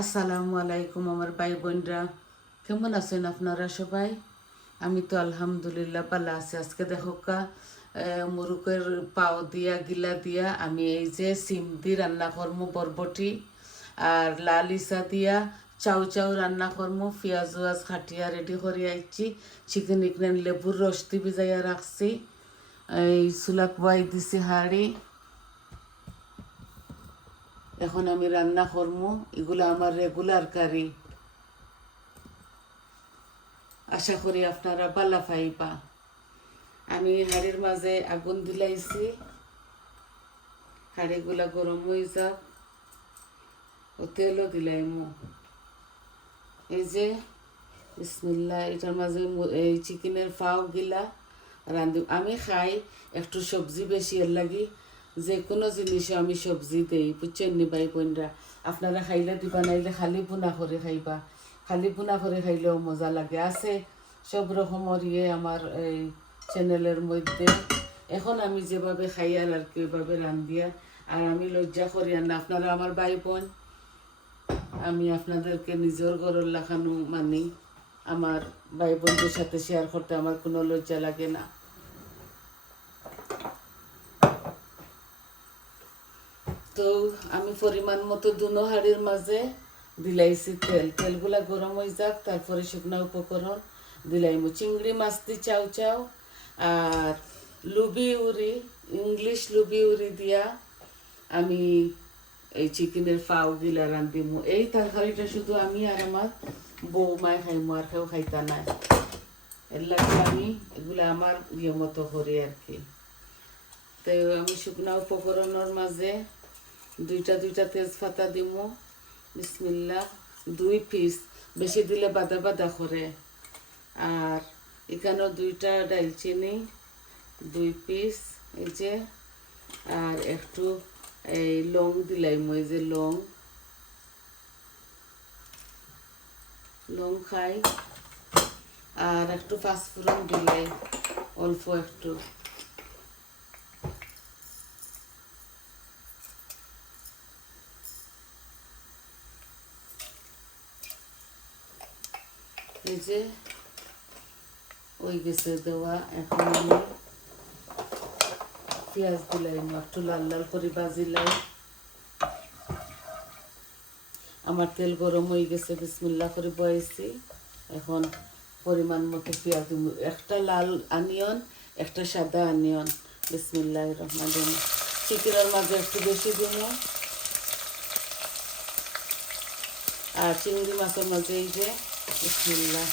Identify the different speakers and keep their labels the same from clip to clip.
Speaker 1: আসসালামু আলাইকুম আমার ভাই বোনরা। কেমন আছেন আপনারা সবাই? আমি তো আলহামদুলিল্লাহ ভালো আছি। আজকে দেখো কা মুরুকের পাও দিয়া, গিলা দিয়া আমি এই যে সিম দি রান্না করমু, বরবটি আর লাল ইসা দিয়া চাউ চাউ রান্না করমু, পেঁয়াজ ওয়াজ খাটিয়া রেডি করে আইছি। চিকেন ইকনেন লেবুর রস দি ভিজাইয়া রাখছি। এই সুলাক বাই দিছি হাড়ি। এখন আমি রান্না করমু, এগুলো আমার রেগুলার কারি আশা করি আপনারা বালা পাইবা আমি হাড়ির মাঝে আগুন দিলাইছি। হাড়িগুলা গরম হয়ে যাক। ও তেলও দিলাইমু। এই যে বিসমিল্লা এটার মাঝে এই চিকেনের পাও গিলা রান্ধি আমি খাই, একটু সবজি বেশি এর লাগি। যে কোনো জিনিসে আমি সবজি দেই, বুঝছেন নি ভাই বোনরা? আপনারা খাইলে দিবা, নাইলে খালি বুনা করে খাইবা। খালি বুনা করে খাইলেও মজা লাগে। আছে সব রকমের ইয়ে আমার এই চ্যানেলের মধ্যে। এখন আমি যেভাবে খাই আর আর কি ওইভাবে রান্ধিয়া। আর আমি লজ্জা করি না। আপনারা আমার ভাই বোন, আমি আপনাদেরকে নিজের গরর লাখানো মানি। আমার ভাই বোনদের সাথে শেয়ার করতে আমার কোনো লজ্জা লাগে না। তো আমি পরিমাণ মতো দুনো হাড়ির মাঝে দিলাইছি তেল। তেলগুলা গরম হয়ে যাক, তারপরে শুকনা উপকরণ দিলাইমু চিংড়ি মাছ দি চাউ চাউ আর লুবি উড়ি, ইংলিশ লুবি উড়ি দিয়া আমি এই চিকেনের পাও গিলা রান্ধিমু। এই তরকারিটা শুধু আমি আর আমার বৌমায় খাইমু, আর কেউ খাইতা নাই। এর লাগে আমি এগুলা আমার ইয়ে মতো করি আর কি। তো আমি শুকনা উপকরণের মাঝে দুইটা দুইটা তেজপাতা দিমু। বিসমিল্লা দুই পিস বেশি দিলে বাদা বাদা করে। আর এখানেও দুইটা ডালচিনি দুই পিস এই যে। আর একটু এই লং দিলাই মই যে লং। লং খাই। আর একটু পাঁচফোড়ন দিলাই অল্প একটু। এই যে ওই গেছে দেওয়া, এখন আমি পেঁয়াজ দিলাই, একটু লাল লাল করে বাজিলাই আমার তেল গরম হয়ে গেছে বিসমিল্লা করে বয়েছি। এখন পরিমাণ মতো পেঁয়াজ একটা লাল আনিয়ন, একটা সাদা আনিয়ন। বিসমিল্লাহ রহমান চিকেনের মাঝে একটু বেশি দিব। আর চিংড়ি মাছের মাঝে এই যে বিসমিল্লা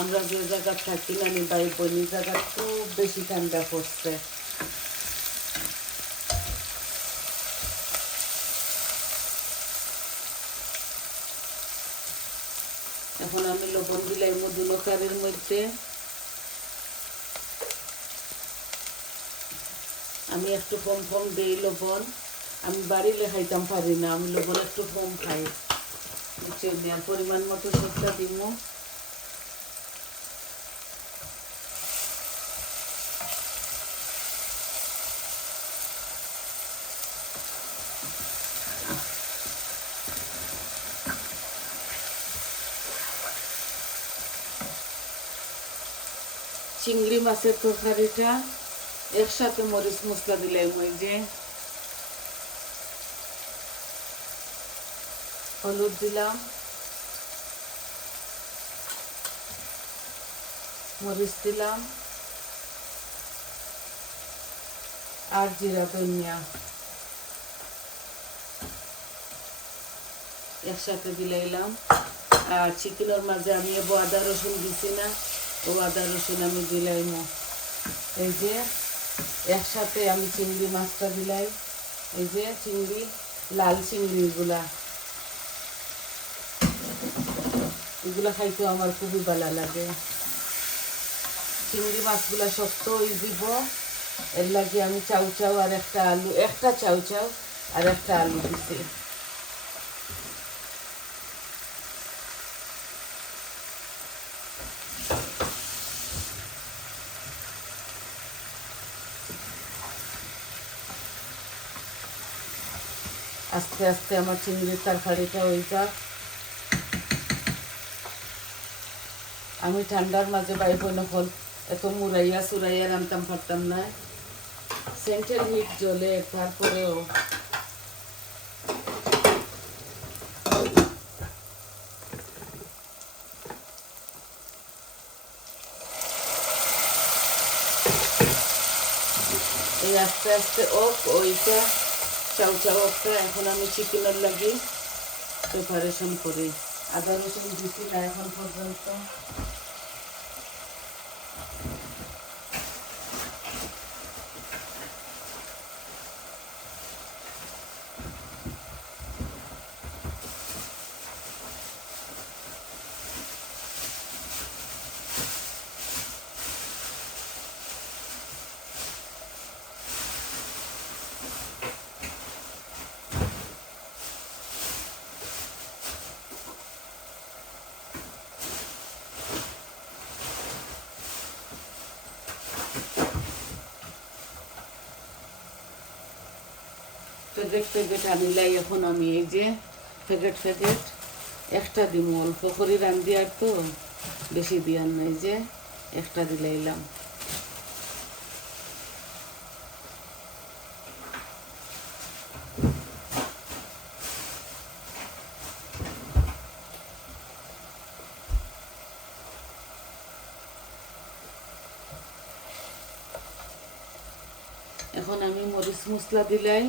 Speaker 1: আমরা যে জায়গা থাকি না, আমি বাড়ি বনি জায়গা খুব বেশি ঠান্ডা পড়ছে। এখন আমি লবণ দিলাই মধুনো কারির মধ্যে। আমি একটু কম কম দিই লবণ। আমি বাড়িলে খাইতাম পারি না, আমি লবণ একটু কম খাই। আর পরিমাণ মতো সবটা দিব চিংড়ি মাছের তরকারিটা একসাথে মরিচ মশলা দিলাম, ওই যে হলুদ দিলাম, মরিচ দিলাম আর জিরা ধনিয়া। একসাথে দিলাইলাম আর চিকেনের মাঝে আমি এবো আদা রসুন দিছি না, ও আদা রসুন আমি দিলাইম এই যে একসাথে আমি চিংড়ি মাছটা দিলাই এই যে চিংড়ি, লাল চিংড়িগুলা। এগুলা খাইতে আমার খুবই ভালো লাগে। চিংড়ি মাছগুলা শক্ত দিব। এর লাগে আমি চাউ চাউ আর একটা আলু, একটা চাউ চাউ আর একটা আলু দিছি। আস্তে আস্তে আমার চিংড়ির তরকারিটা হয়ে যাক। আমি ঠান্ডার মাঝে বাইব নকল এত মুরাইয়া সুরাইয়া রান্তাম পারতাম না। সেন্ট্রাল হিট জ্বলে, তারপরেও। এই আস্তে আস্তে ওক ওইটা চাউ চাউ একটা এখন আমি চিকেনের লাগি। প্রিপারেশন করি। আদা রসুন দিচ্ছি না এখন পর্যন্ত। প্যাকেট প্যাকেট আনিলাই এখন আমি এই যে প্যাকেট প্যাকেট একটা দিম, অল্প করে রান্ধি আর তো, বেশি দিয়ার নাই যে, একটা দিলাইলাম এখন আমি মরিচ মশলা দিলাই।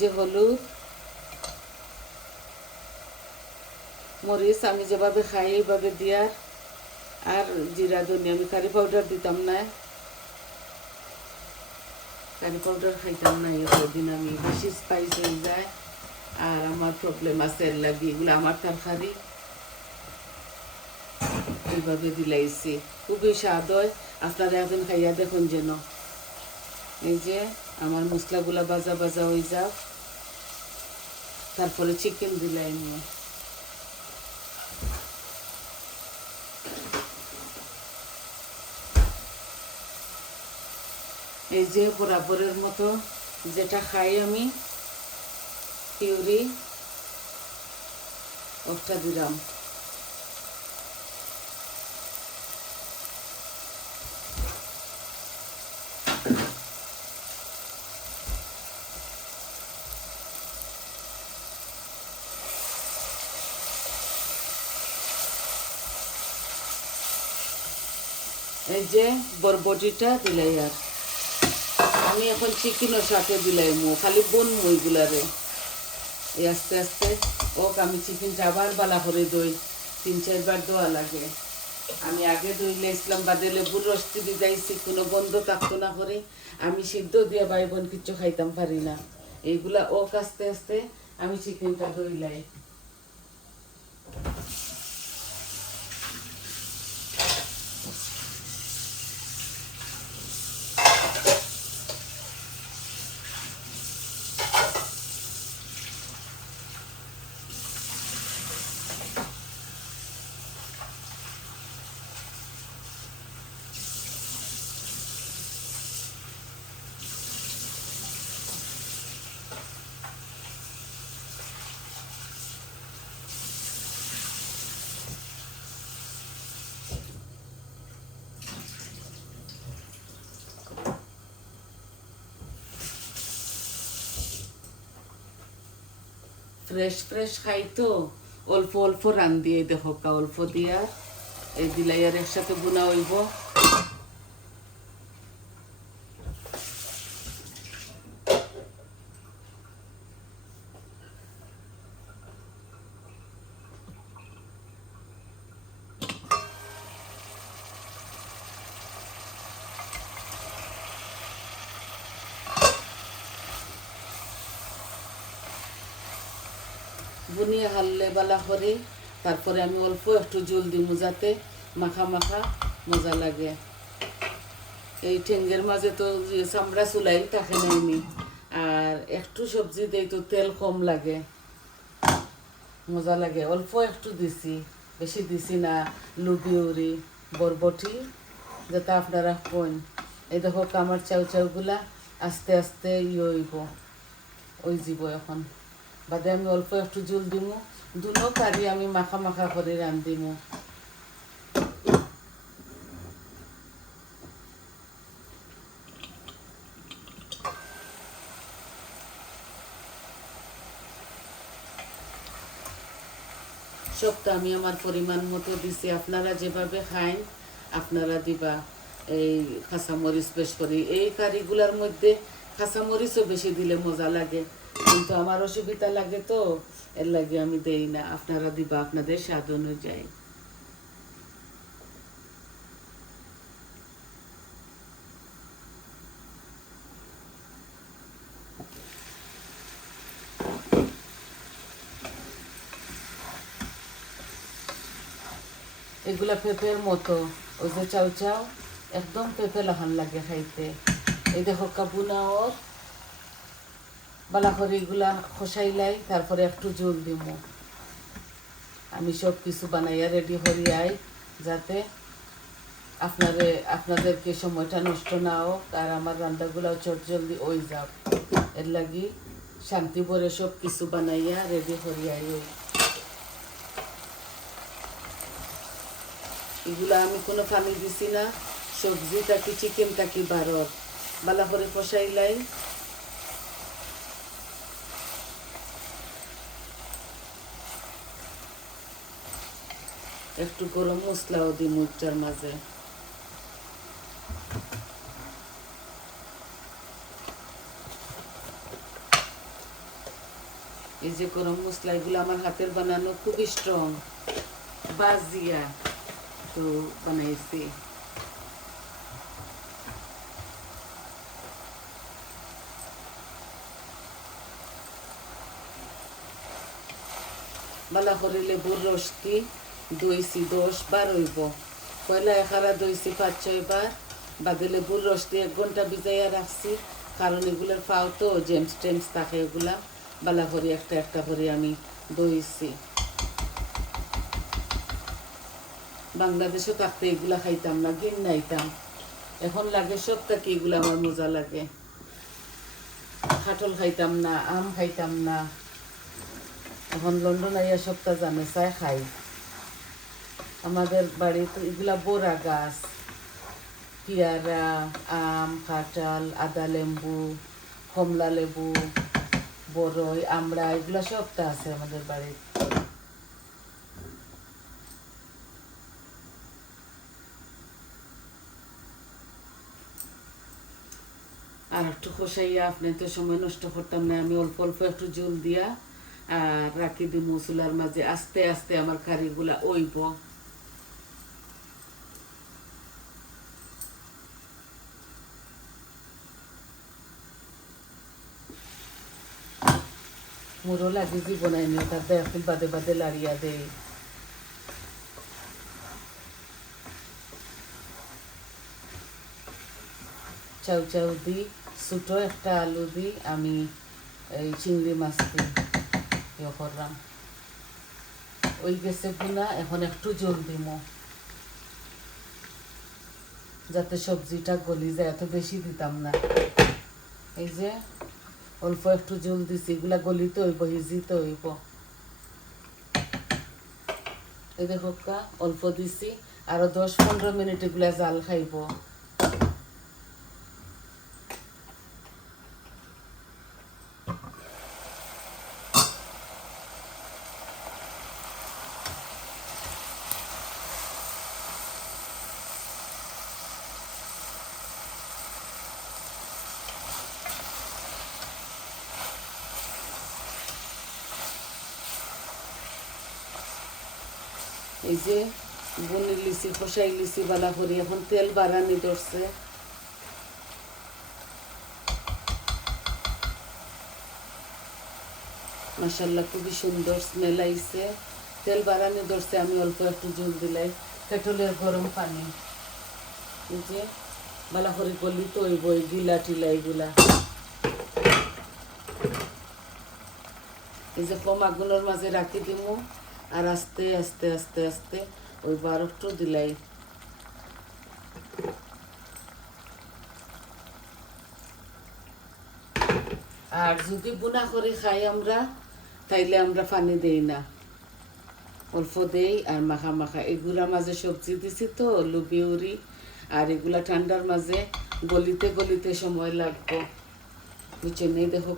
Speaker 1: যে হলুদ। মরিচ আমি যেভাবে খাই, এইভাবে দিয়ার আর জিরা, ধনিয়া, আমি কারি পাউডার দিতাম না। কারি পাউডার খাইতাম না কদিন আমি বেশি স্পাইস হয়ে যায়। আর আমার প্রবলেম আছে এর লাগি, এগুলো আমার তরকারি। এইভাবে দিলাইছি। খুবই স্বাদ হয়। আপনারা এখন খাইয়া দেখুন যেন। এই যে আমার মশলাগুলা বাজা বাজা হয়ে যাক। তারপরে চিকেন দিলাই নিয়ে। এই যে বরাবরের মতো যেটা খাই আমি, পিউরি, ওটা দিলাম। যে বরবটিটা দিলাই আর। আমি এখন চিকেনের সাথে দিলাই মো, খালি বোন মুইগুলারে এই আস্তে আস্তে, ওক আমি চিকেনটা আবার বালা করে দই, তিন চারবার দেওয়া লাগে। আমি আগে দইলে ইসলাম বাদে লেবুর রস্তি দিয়ে যাইছি কোনো বন্ধ থাকতো না করে। আমি সিদ্ধ দিয়ে ভাই বোন কিচ্ছু খাইতাম পারি না। এইগুলা ওক আস্তে আস্তে আমি চিকেনটা দইলাই ফ্রেশ ফ্রেশ খাই তো। অল্প অল্প রান দিয়ে দেখো অল্প দিয়া। এই দিলাইয়ার একসাথে বুনা হইব। বুনিয়ে হাললে বালা করে, তারপরে আমি অল্প একটু জল দিব যাতে মাখা মাখা মজা লাগে। এই ঠেঙ্গের মাঝে তো চামড়া চুলাই থাকে নাইনি আর একটু সবজি দেই তো তেল কম লাগে। মজা লাগে, অল্প একটু দিছি, বেশি দিছি না, লুবি উড়ি, বরবটি, যাতে আপনারা কোন। এই দেখো কামার চাউ চাউগুলা আস্তে আস্তে ইয়ে হইব ওই যাব এখন। বাদে আমি অল্প একটু জল দিমু। দুনো কারি আমি মাখা মাখা করে রান্ধিমু সবটা আমি আমার পরিমাণ মতো দিছি। আপনারা যেভাবে খাইন, আপনারা দিবা। এই কাঁচামরিচ বেশ করে এই কারিগুলার মধ্যে কাঁচামরিচও বেশি দিলে মজা লাগে। কিন্তু আমার অসুবিধা লাগে তো, এর লাগে আমি দেই না। আপনারা দিবা, আপনাদের স্বাদ অনুযায়ী। এগুলা পেঁপের মতো। ওই যে চাউ চাউ, একদম পেঁপে লাগে খাইতে। এই দেখো কাবুনাও বালা করে এগুলা খসাইলাই, তারপরে একটু জল দিমু। আমি সব কিছু বানাইয়া রেডি হরিয়াই যাতে আপনারে, আপনাদেরকে সময়টা নষ্ট না হোক আর আমার রান্নাগুলাও চট জলদি ওই যাক। এর লাগি শান্তি ভরে সব কিছু বানাইয়া রেডি হরিয়াই ওই এগুলা আমি কোনো পানি দিছি না সবজি থাকি চিকেন থাকি বারর বালা করে কষাইলাই একটু গরম মশলাও দিই মুখটার মাঝে। এই যে গরম মশলা, এগুলো আমার হাতের বানানো খুবই স্ট্রং বাজিয়া তো বানাইছি। বালা করে লেবুর রসটি দইছি, দশ বার হইব। পয়লা এখারা দইছি, পাঁচ, ছয় বার। বাদে লেবুর দিয়ে এক ঘণ্টা ভিজাইয়া রাখছি। কারণ এগুলোর পাও তো জেমস টেমস থাকে এগুলা। বালা করে একটা একটা করে আমি দইছি। বাংলাদেশে থাকতে এগুলা খাইতাম না, গিন নাইতাম। এখন লাগে সব থাকি এগুলা আমার মজা লাগে। খাটল খাইতাম না, আম খাইতাম না। এখন লন্ডন আইয়া সবটা জানে চাই খাই। আমাদের বাড়িতে এগুলা বোরা গাছ, পেয়ারা, আম, কাঁঠাল, আদা লেম্বু কমলা লেবু বড়ই আমড়া, এগুলা সবটা আছে আমাদের বাড়িতে। আর একটু কষাইয়া আপনি তো সময় নষ্ট করতাম না, আমি অল্প অল্প একটু জল দিয়া, আর রাখি দিই মসুলার মাঝে, আস্তে আস্তে আমার কারিগুলা ওইব। মোরও লাগে জীবনাই নিয়ে তার দেয়াফিল বাদে বাদে লাড়িয়া দেয় চাউ চাউ দিই ছোটো একটা আলু দিই আমি এই চিংড়ি মাছটি ইয়ে করলাম। ওই গেছে গুনা, এখন একটু জল দিম। যাতে সবজিটা গলি যায়, এত বেশি দিতাম না। এই যে অল্প একটু জল দিছি, এগুলা গলিতে হইব হিজিতে হইব। এই দেখো অল্প দিছি, আরও দশ পনেরো মিনিট এগুলা জাল খাইব। যে বনির লিচি কষাই লিচি বালা করি, এখন তেল বাড়ানি ধরছে। মাসাল্লাহ খুবই সুন্দর স্মেল আইছে। তেল বাড়ানি ধরছে, আমি অল্প একটু জল দিলাই। কেটলের গরম পানি। যে বালা করে গলি তো বই গিলা টিলা এগুলা। এই যে পমাগুলোর মাঝে রাখি দিমু। আর আস্তে আস্তে আস্তে আস্তে ওই বারোটো দিলাই। আর যদি বুনা করে খাই আমরা, তাইলে আমরা পানি দেই না। অল্প দেই আর মাখা মাখা। এগুলার মাঝে সবজি দিছি তো, লুবি, উড়ি, আর এগুলা ঠান্ডার মাঝে গলিতে গলিতে সময় লাগবো। বুঝে নেই দেখো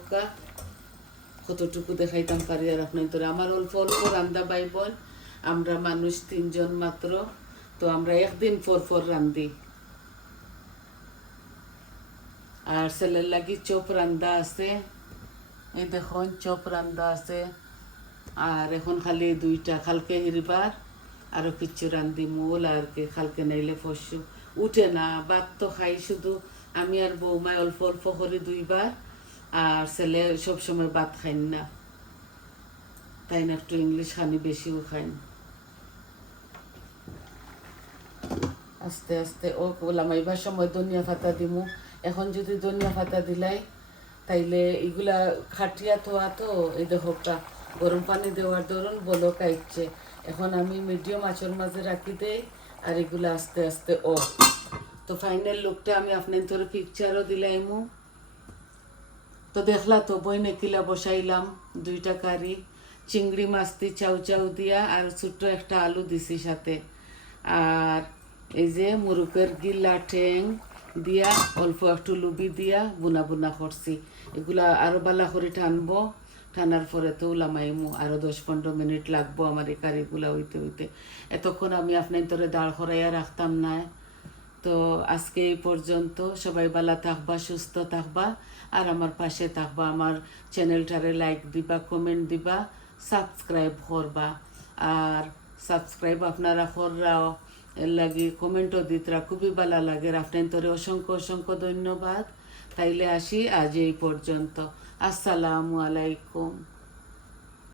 Speaker 1: কতটুকু দেখাইতাম পারি আর আপনার তোর আমার অল্প অল্প রান্দা বাই বোন আমরা মানুষ তিনজন মাত্র, তো আমরা একদিন পর পর রান্ধি আর ছেলের লাগি চপ রান্দা আছে, এই দেখুন, চপ রান্দা আছে। আর এখন খালি দুইটা, খালকে হিরবার আরও কিচ্ছু রান্ধি মূল আর কি, খালকে নাইলে পশু। উঠে না, ভাত তো খাই শুধু। আমি আর বৌমায় অল্প অল্প করে দুইবার। আর ছেলে সবসময় ভাত খাইন না। তাই না একটু ইংলিশ খানি বেশিও খাইন। আস্তে আস্তে, ও বললাম এবার সময় ধনিয়া পাতা দিমু। এখন যদি ধনিয়া পাতা দিলাই, তাইলে এগুলা খাটিয়া থোয়া তো, এই দেখো গরম পানি দেওয়ার ধরুন বলো কাইছে এখন আমি মিডিয়াম আঁচর মাঝে রাখি দেই, আর এগুলা আস্তে আস্তে, ও। তো ফাইনাল লুকটা আমি আপনার তোর পিকচারও দিলাইমু। তো দেখলা তো, বই নেকিলা বসাইলাম, দুইটা কারি, চিংড়ি মাছটি চাউ চাউ দিয়া আর ছোট্ট একটা আলু দিছি সাথে। আর এই যে মুরুকের গিল্লা ঠেং দিয়া অল্প একটু লুবি দিয়া বুনা বুনা করছি। এগুলা আরও বালা করে টানবো, টানার পরে তো লামাইমু আরও দশ পনেরো মিনিট লাগবো আমার এই কারিগুলা হইতে হইতে। এতক্ষণ আমি আপনার তোরে দাঁড় করাইয়া রাখতাম না। তো আজকে এই পর্যন্ত সবাই ভালো থাকবা, সুস্থ থাকবা। আর আমার পাশে থাকবা আমার চ্যানেলটারে লাইক দিবা কমেন্ট দিবা সাবস্ক্রাইব করবা। আর সাবস্ক্রাইব আপনারা কররাও এর লাগে কমেন্টও দিতরা, খুবই ভালো লাগে। আপনার তোরে অসংখ্য অসংখ্য ধন্যবাদ। তাইলে আসি আজ এই পর্যন্ত। আসসালামু আলাইকুম।